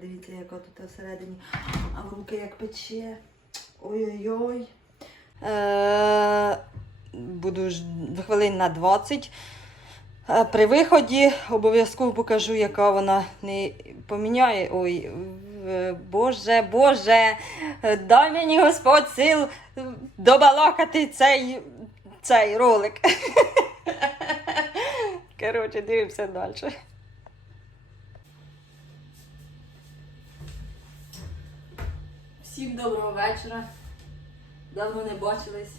Дивіться, яка тут всередині, а в руки як пече. Ой-ой-ой. Е, буду ж хвилин на 20. Е, При виході обов'язково покажу, яка вона не поміняє. Ой, Боже, Боже, дай мені Господь сил добалакати цей, цей ролик. Коротше, дивимося далі. Всім доброго вечора. Давно не бачились.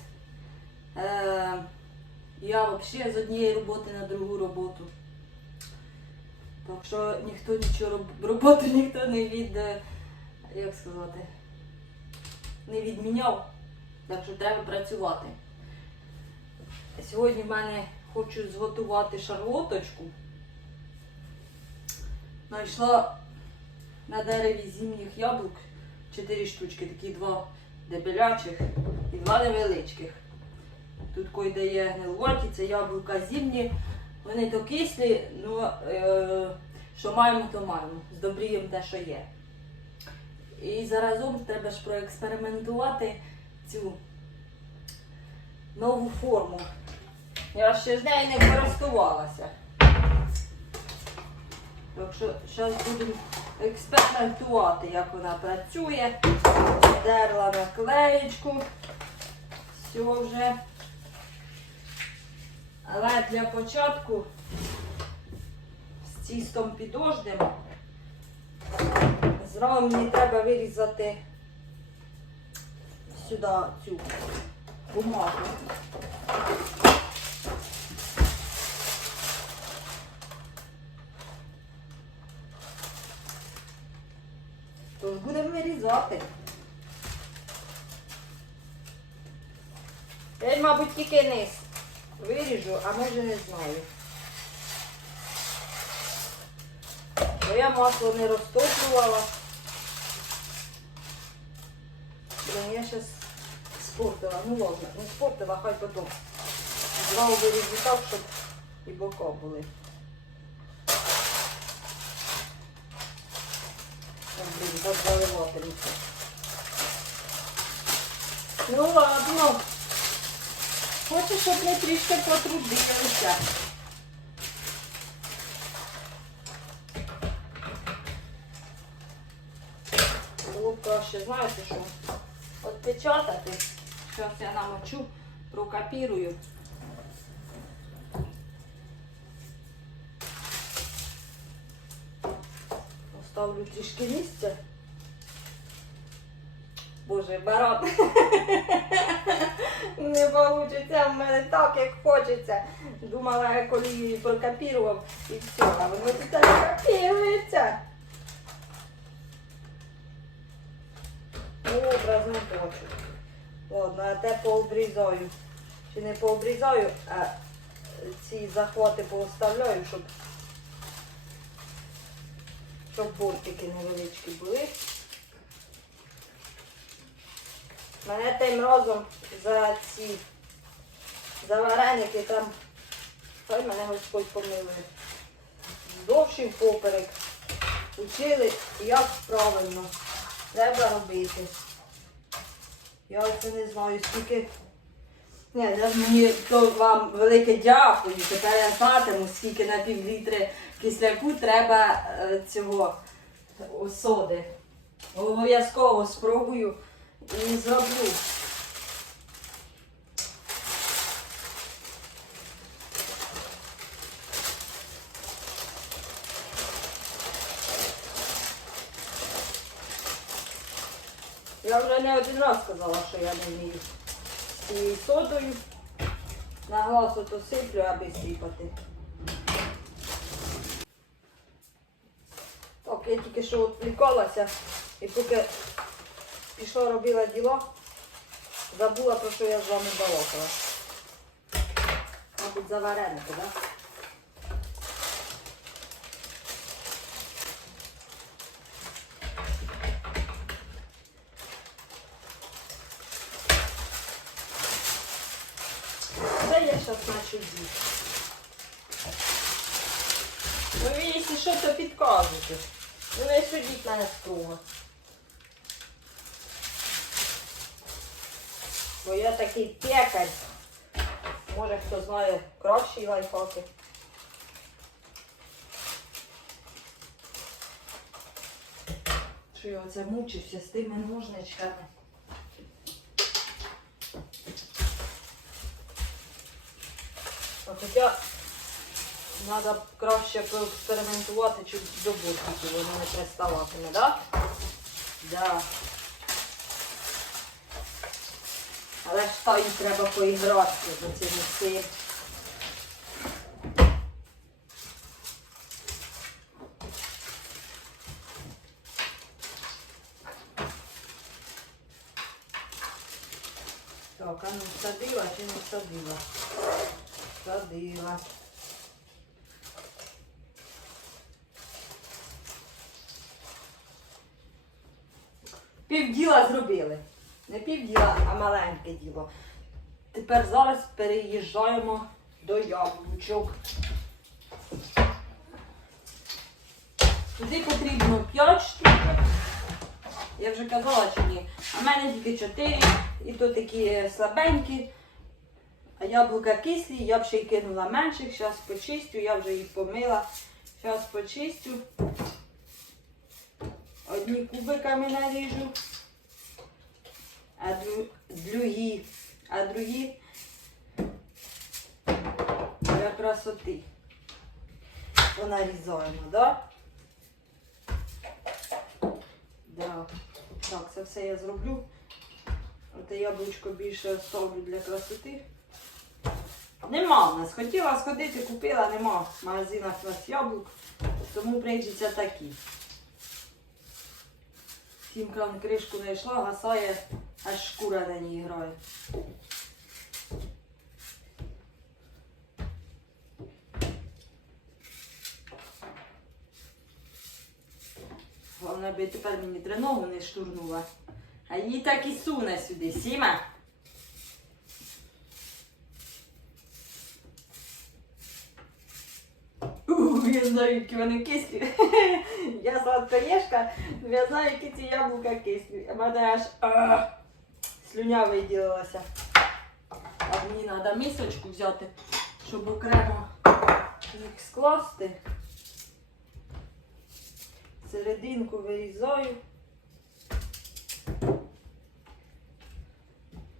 Е, я взагалі з однієї роботи на другу роботу. Так що ніхто нічого роб- роботу ніхто не від. е, Як сказати, не відміняв. Так що треба працювати. Сьогодні в мене хочу зготувати шарлоточку. Знайшла на дереві зимніх яблук чотири штучки, такі два дебелячих і два невеличких. Тут кой дає гнилуваті, це яблука зимні. Вони то кислі, ну е, що маємо, то маємо. Здобріємо те, що є. І заразом треба ж проекспериментувати цю нову форму. Я ще з нею не користувалася. Так що зараз будемо експериментувати, як вона працює. Дерла наклеєчку. Все вже. Але для початку з тістом підождем. Зразу мені треба вирізати сюди цю бумагу. Тож будемо вирізати. Я, мабуть, тільки низ виріжу, а може не знаю. Бо я масло не розтоплювала. Блин, я зараз спортила. Ну ладно, не спортила, хай потім. Знову виріжу так, щоб і бока були. Так. Ну ладно. Хочу, щоб ми трішки потрудилися. Було б краще, знаєте що? От печатати. Зараз я намочу, прокопірую. Оставлю трішки місця. Боже, баран. Не вийде в мене так, як хочеться. Думала, я коли її прокопірував і все, а воно тут так копірується. Ну, образно хочу. Ладно, а те пообрізаю. Чи не пообрізаю, а ці захвати пооставляю, щоб, щоб бортики невеличкі були. Мене тим разом за ці за вареники там, хай мене Господь помилує. Довший поперек учили, як правильно треба робити. Я це не знаю, скільки. Ні, ж мені то вам велике дякую. Тепер я знатиму, скільки на пів літри кисляку треба е, цього соди. Обов'язково спробую і зроблю. Я вже не один раз сказала, що я не вмію з цією содою. На глаз сиплю, аби сипати. Тільки що відвлікалася і поки пішла робила діла, забула про що я з вами балакала. Мабуть, за вареники, так? Я зараз начу. Ну, ви, якщо що, то підказуйте. Ну не судіть мене строго. Бо я такий пекар. Може хто знає кращі лайфхаки. Що я оце мучився з тими ножничками. А хоча треба краще поекспериментувати, чи до бортики воно не приставатиме, так? Да? Да. Але ж та їй треба поігратися за цим всім. Так, а ну садила чи не садила? Садила. Півділа зробили. Не півділа, а маленьке діло. Тепер зараз переїжджаємо до яблучок. Туди потрібно 5 штук. Я вже казала чи ні. А в мене тільки 4. І то такі слабенькі. А яблука кислі, я б ще й кинула менших. Зараз почистю, я вже їх помила. Зараз почистю. Одні кубиками наріжу, а дру- другі, а другі для красоти. Понарізаємо, да? Да. Так, це все я зроблю. Оте яблучко більше оставлю для красоти. Нема в нас. Хотіла сходити, купила, нема в магазинах у нас яблук, тому прийдеться такі. Сімка на кришку не йшла, гасає, аж шкура на ній грає. Головне би тепер мені треногу не штурнула. А її так і суне сюди. Сіма. Які вони кислі. Я сладкоєшка, я знаю, які ці яблука кислі. А мене аж а, слюня виділилася. А мені треба мисочку взяти, щоб окремо їх скласти. Серединку вирізаю.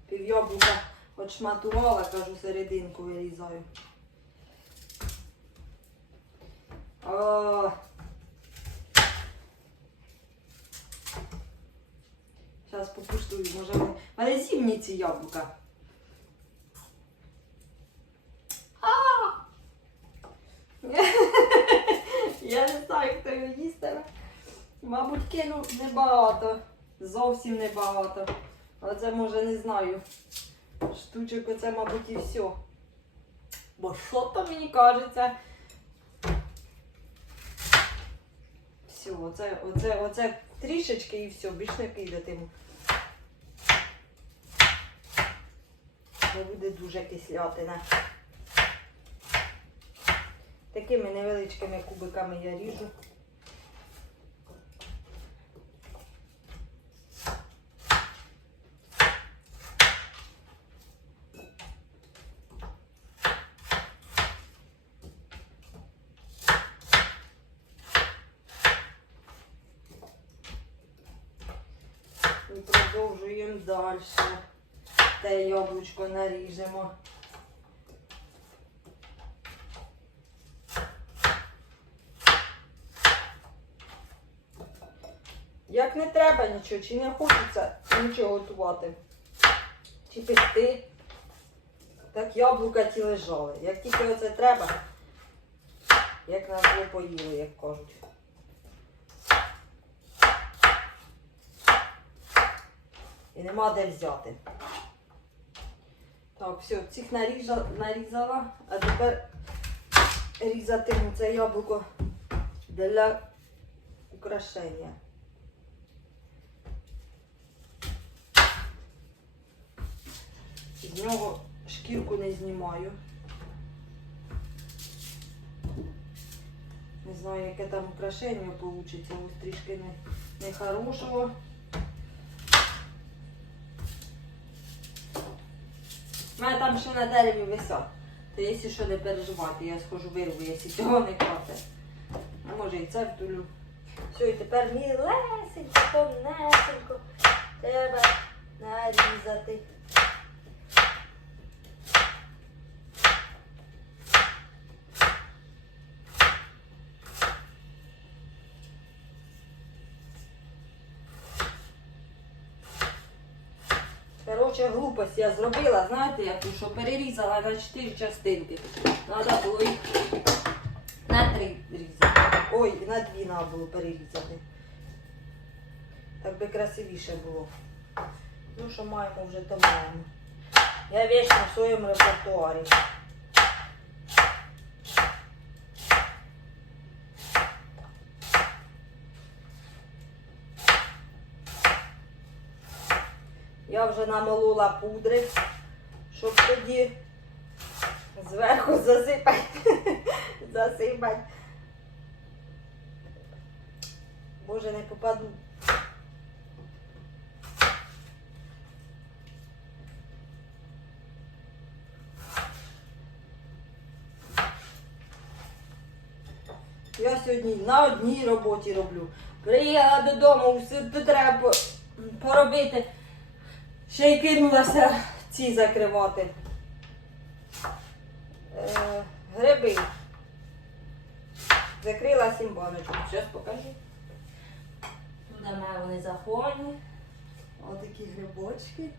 Пів яблука отшматувала, кажу, серединку вирізаю. О. Зараз покуштую, може вони. Але зимні ці яблука. Я не знаю, хто його їстиме. Мабуть, кинув небагато. Зовсім небагато. Оце може не знаю. Штучок оце, мабуть, і все. Бо що то мені кажеться? Все, оце, оце, оце трішечки і все, більш не кидатиму. Бо буде дуже кислятина. Такими невеличкими кубиками я ріжу. І продовжуємо далі. Те яблучко наріжемо. Як не треба нічого, чи не хочеться нічого готувати, чи пекти, так яблука ті лежали. Як тільки оце треба, як нас не поїли, як кажуть. І нема де взяти. Так, все, цих нарізала, нарізала, а тепер різатиму це яблуко для украшення. З нього шкірку не знімаю. Не знаю, яке там украшення вийде, ось трішки не, не У мене там ще на дереві висять. То якщо що не переживати, я схожу вирву, якщо цього не хватить. А може і це втулю. Все, і тепер мілесенько, повнесенько треба нарізати. Коротше, глупость я зробила, знаєте, яку, що перерізала на 4 частинки. Треба було їх на 3 різати. Ой, на 2 треба було перерізати. Так би красивіше було. Ну, що маємо вже, то маємо. Я вічно в своєму репертуарі. Я вже намолола пудри, щоб тоді зверху засипати. засипати. Боже, не попаду. Я сьогодні на одній роботі роблю. Приїхала додому, все треба поробити. Ще й кинулася ці закривати. Е, гриби. Закрила сім баночок. Зараз покажу. Тут у мене вони заховані. Ось такі грибочки.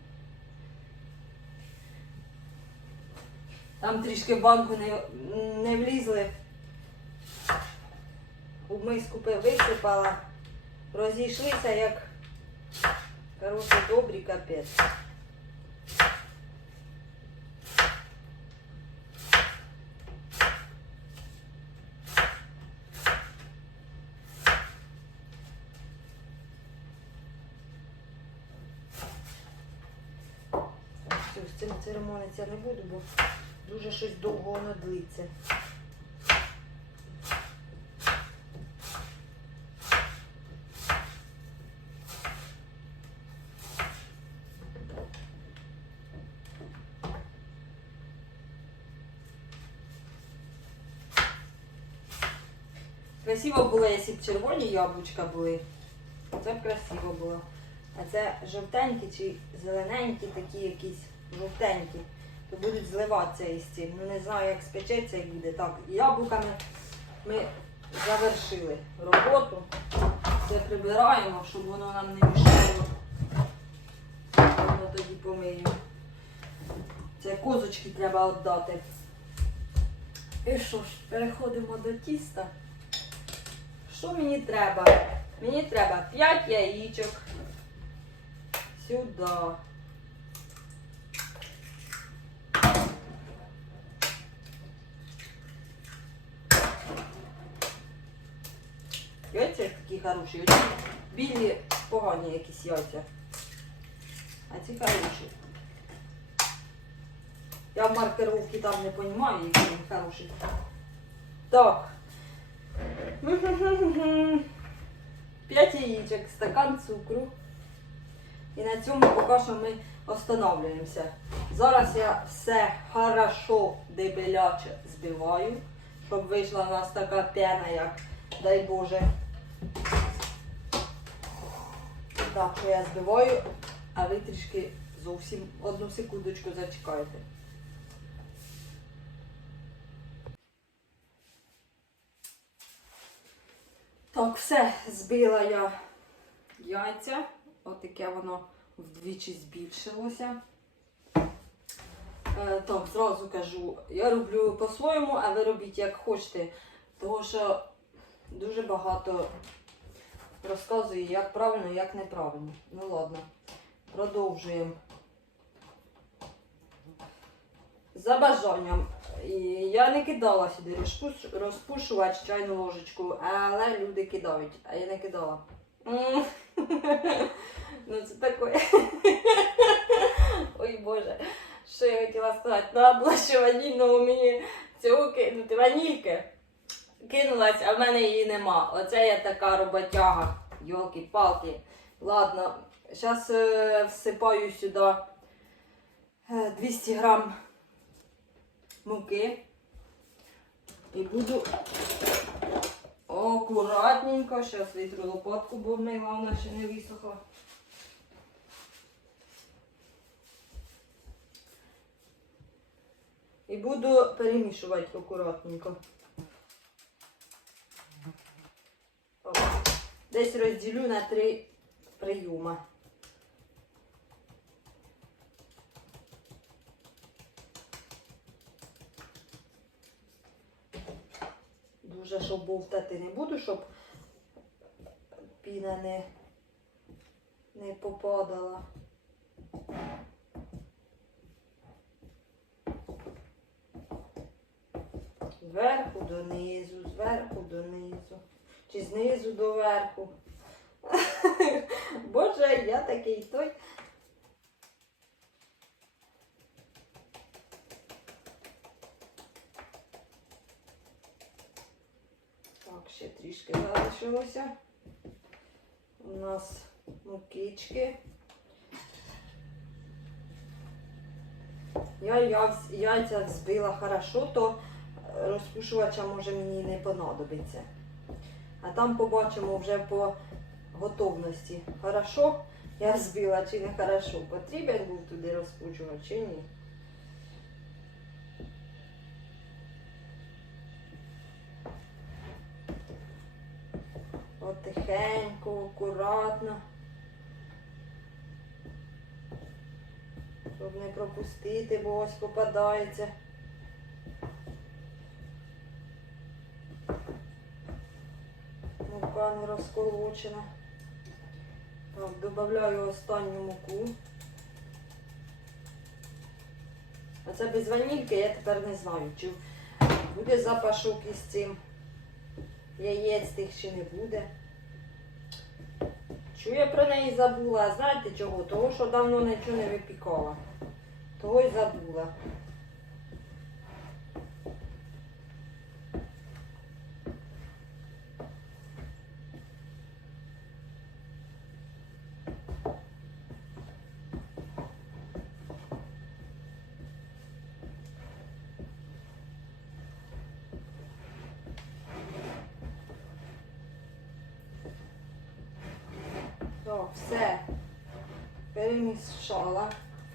Там трішки банку не, не влізли. У миску висипала. Розійшлися як коротше добрі капець. Все, з цим церемонитися не буду, бо дуже щось довго воно длиться. Красиво було, якщо б червоні яблучка були. Це б красиво було. А це жовтенькі чи зелененькі, такі якісь жовтенькі, то будуть зливатися із цим. Ну не знаю, як спечеться і буде. Так, яблуками ми завершили роботу. Все прибираємо, щоб воно нам не мішало. Воно тоді помиємо. Це козочки треба віддати. І що ж, переходимо до тіста. Що мені треба? Мені треба 5 яєчок. Сюди. Яйця такі хороші. Білі погані якісь яйця. А ці хороші. Я в маркировці там не розумію, які вони хороші. Так. 5 яєчок, стакан цукру. І на цьому поки що ми останавливаємося. Зараз я все хорошо дебеляче збиваю, щоб вийшла у нас така пена, як дай Боже. Так, що я збиваю, а ви трішки зовсім одну секундочку зачекайте. Так, все, збила я яйця. Отаке воно вдвічі збільшилося. Е, так, зразу кажу, я роблю по-своєму, а ви робіть як хочете. Тому що дуже багато розказую, як правильно, як неправильно. Ну ладно, продовжуємо. За бажанням. І Я не кидала сюди розпуш- розпушувач чайну ложечку, але люди кидають, а я не кидала. Ну це таке. Ой Боже, що я хотіла сказати? Було ще ванільного мені цього кинути. Ванільки. кинулась, а в мене її нема. Оце я така роботяга. Йолки-палки. Ладно, зараз всипаю сюди е, 200 грам муки. І буду акуратненько, зараз витру лопатку, бо в неї вона ще не висохла. І буду перемішувати акуратненько. Десь розділю на три прийоми. Дуже щоб бовтати не буду, щоб піна не, не попадала. Зверху донизу, зверху донизу. Чи знизу до верху. Боже, я такий той. Так, ще трішки залишилося. У нас мукички. Я яйця- взбила хорошо, то е, розпушувача може мені не понадобиться. А там побачимо вже по готовності. Хорошо я взбила чи не хорошо. Потрібен був туди розпушувач чи ні. Потихеньку, акуратно. Щоб не пропустити, бо ось попадається. Мука не розколочена. Так, додаю останню муку. А це без ванільки, я тепер не знаю, чи буде запашок із цим. Яєць тих ще не буде. Чую, я про неї забула. А знаєте чого? Того, що давно нічого не випікала. Того й забула. Все. Перемішала.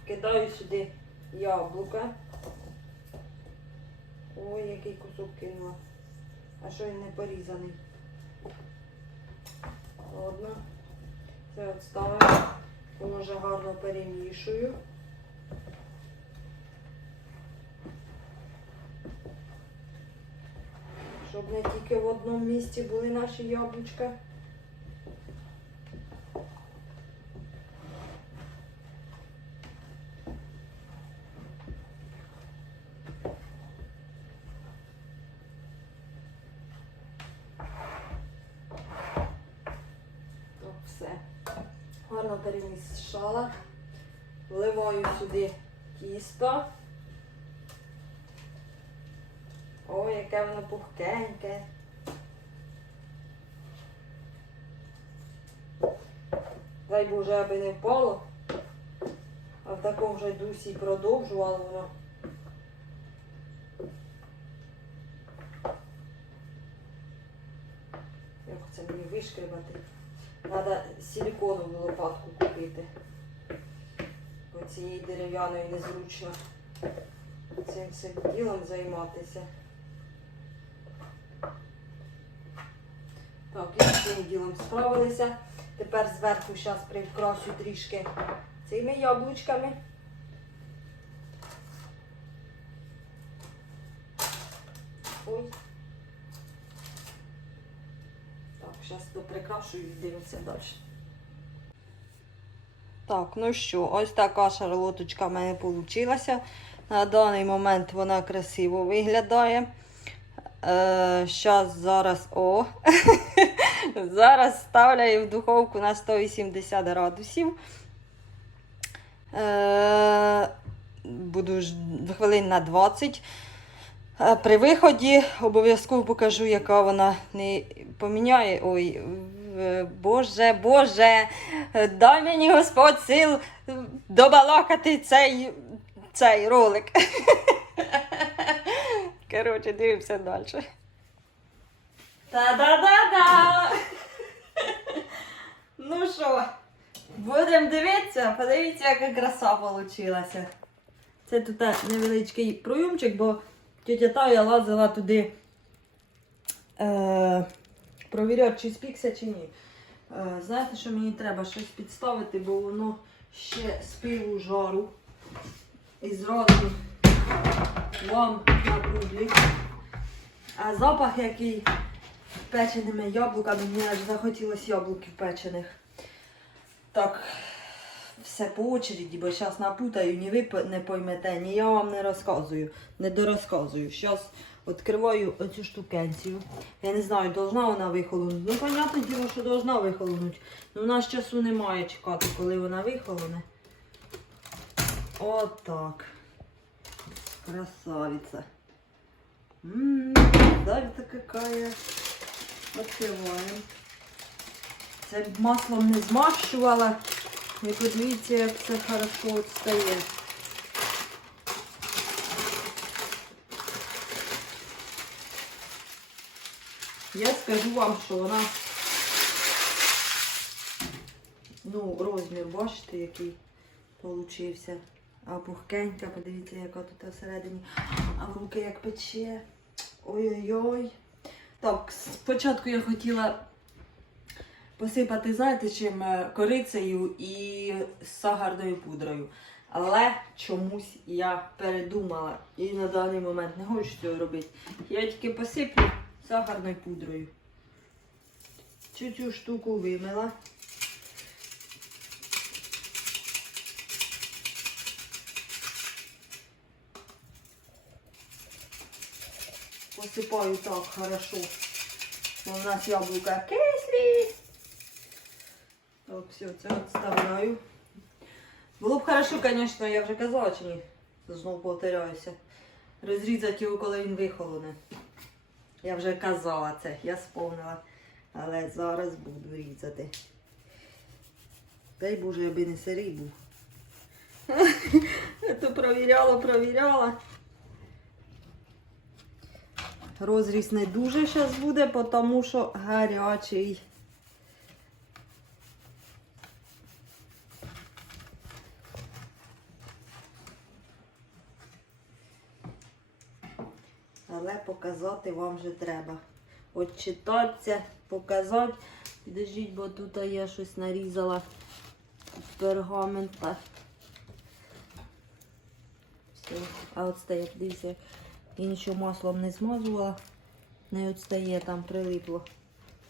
Кидаю сюди яблука. Ой, який кусок кинула. А що він не порізаний? Ладно. Це відставимо. Воно вже гарно перемішую. Щоб не тільки в одному місці були наші яблучка. Так, все. Гарно перемішала. Вливаю сюди тісто. Ой, яке воно пухкеньке. Дай Боже, аби не впало. А в такому вже дусі продовжувало воно. Як це мені вишкребати? Треба силіконову лопатку купити. Бо цієї дерев'яної незручно цим всім ділом займатися. Так, і з цим ділом справилися. Тепер зверху зараз прикрасю трішки цими яблучками. Ой. Так, зараз доприкрашую і дивимося далі. Так, ну що, ось така шарлоточка в мене вийшла. На даний момент вона красиво виглядає. Е, щас, зараз, о, зараз ставляю в духовку на 180 градусів. Е, буду хвилин на 20. При виході обов'язково покажу, яка вона не поміняє. Ой, Боже, Боже, дай мені Господь сил добалакати цей, цей ролик. Коротше, дивимося далі. Та-да-да-да! Ну що, будемо дивитися, подивіться, яка краса вийшла. Це тут невеличкий проюмчик, бо тетя Тая лазила туди е, провіряти, чи спікся, чи ні. Е, знаєте, що мені треба щось підставити, бо воно ще пиву жару. І зразу вам на публік. А запах який печеними яблуками, мені аж захотілося яблуків печених. Так, все по очереді, бо зараз напутаю, ні ви не поймете, ні я вам не розказую, не дорозказую. Зараз відкриваю оцю штукенцію. Я не знаю, должна вона вихолонути. Ну, понятне діло, що должна вихолонути. Ну, у нас часу немає чекати, коли вона вихолоне. Отак. Красавица. Ммм, красавица какая. Откриваємо. Це маслом не змащувала. Ви подивіться, як це хорошо от Я скажу вам, що вона, ну, розмір, бачите, який получився. А пухкенька, подивіться, яка тут всередині. А руки як пече. Ой-ой-ой. Так, спочатку я хотіла посипати, знаєте, чим е, корицею і сахарною пудрою. Але чомусь я передумала і на даний момент не хочу цього робити. Я тільки посиплю сахарною пудрою. Цю цю штуку вимила. Посипаю так хорошо. У нас яблука кислі. Так, все, це відставляю. Було б хорошо, звісно, я вже казала, чи ні. Знову повторяюся. Розрізати його, коли він вихолоне. Я вже казала це, я сповнила. Але зараз буду різати. Дай Боже, аби не сирий був. Я то провіряла, провіряла. Розріз не дуже зараз буде, тому що гарячий. Але показати вам вже треба. От читатися, показати. Підождіть, бо тут я щось нарізала з пергамента. Все. А от стає, дивіться, я нічого маслом не змазувала. Не відстає, там прилипло.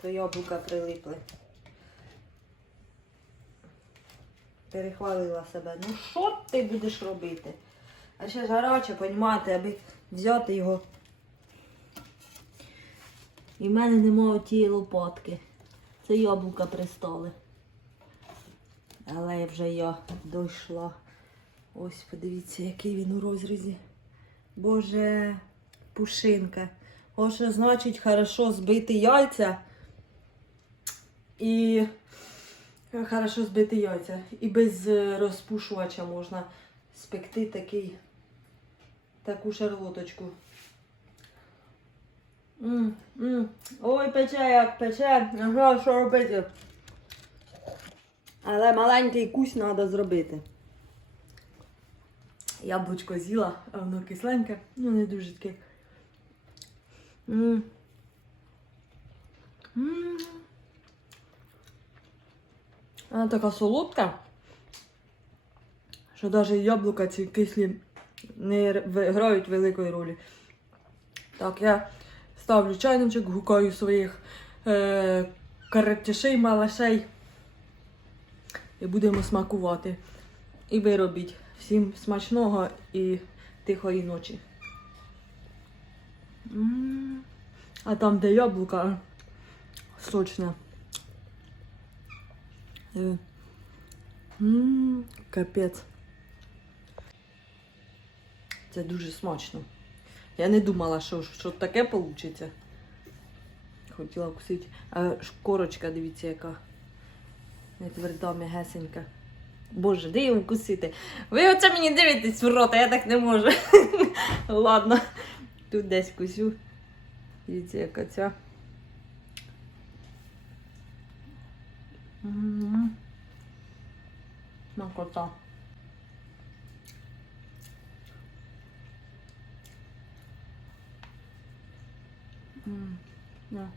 То яблука прилипли. Перехвалила себе. Ну що ти будеш робити? А ще ж гаряче, понімаєте, аби взяти його. І в мене немає тієї лопатки. Це яблука пристали. Але вже я дійшла. Ось подивіться, який він у розрізі. Боже, пушинка. Ось що значить хорошо збити яйця. І хорошо збити яйця. І без е, розпушувача можна спекти такий, таку шарлоточку. М, м. Ой, пече, як пече. Ага, що робити? Але маленький кусь треба зробити. Яблучко з'їла, а воно кисленьке, ну не дуже таке. М. М. Вона така солодка, що навіть яблука ці кислі не грають великої ролі. Так, я ставлю чайничок, гукаю своїх е, каратішей, малашей. І будемо смакувати. І ви робіть. Всім смачного і тихої ночі. А там, де яблука, сочне. Е. Капець. Це дуже смачно. Я не думала, що, що таке вийде. Хотіла вкусити. А шкорочка, дивіться, яка. Не тверда, м'ягесенька. Боже, де її вкусити? Ви оце мені дивитесь в рот, а я так не можу. Ладно, тут десь кусю. Дивіться, яка ця. М. Смакота. М, да.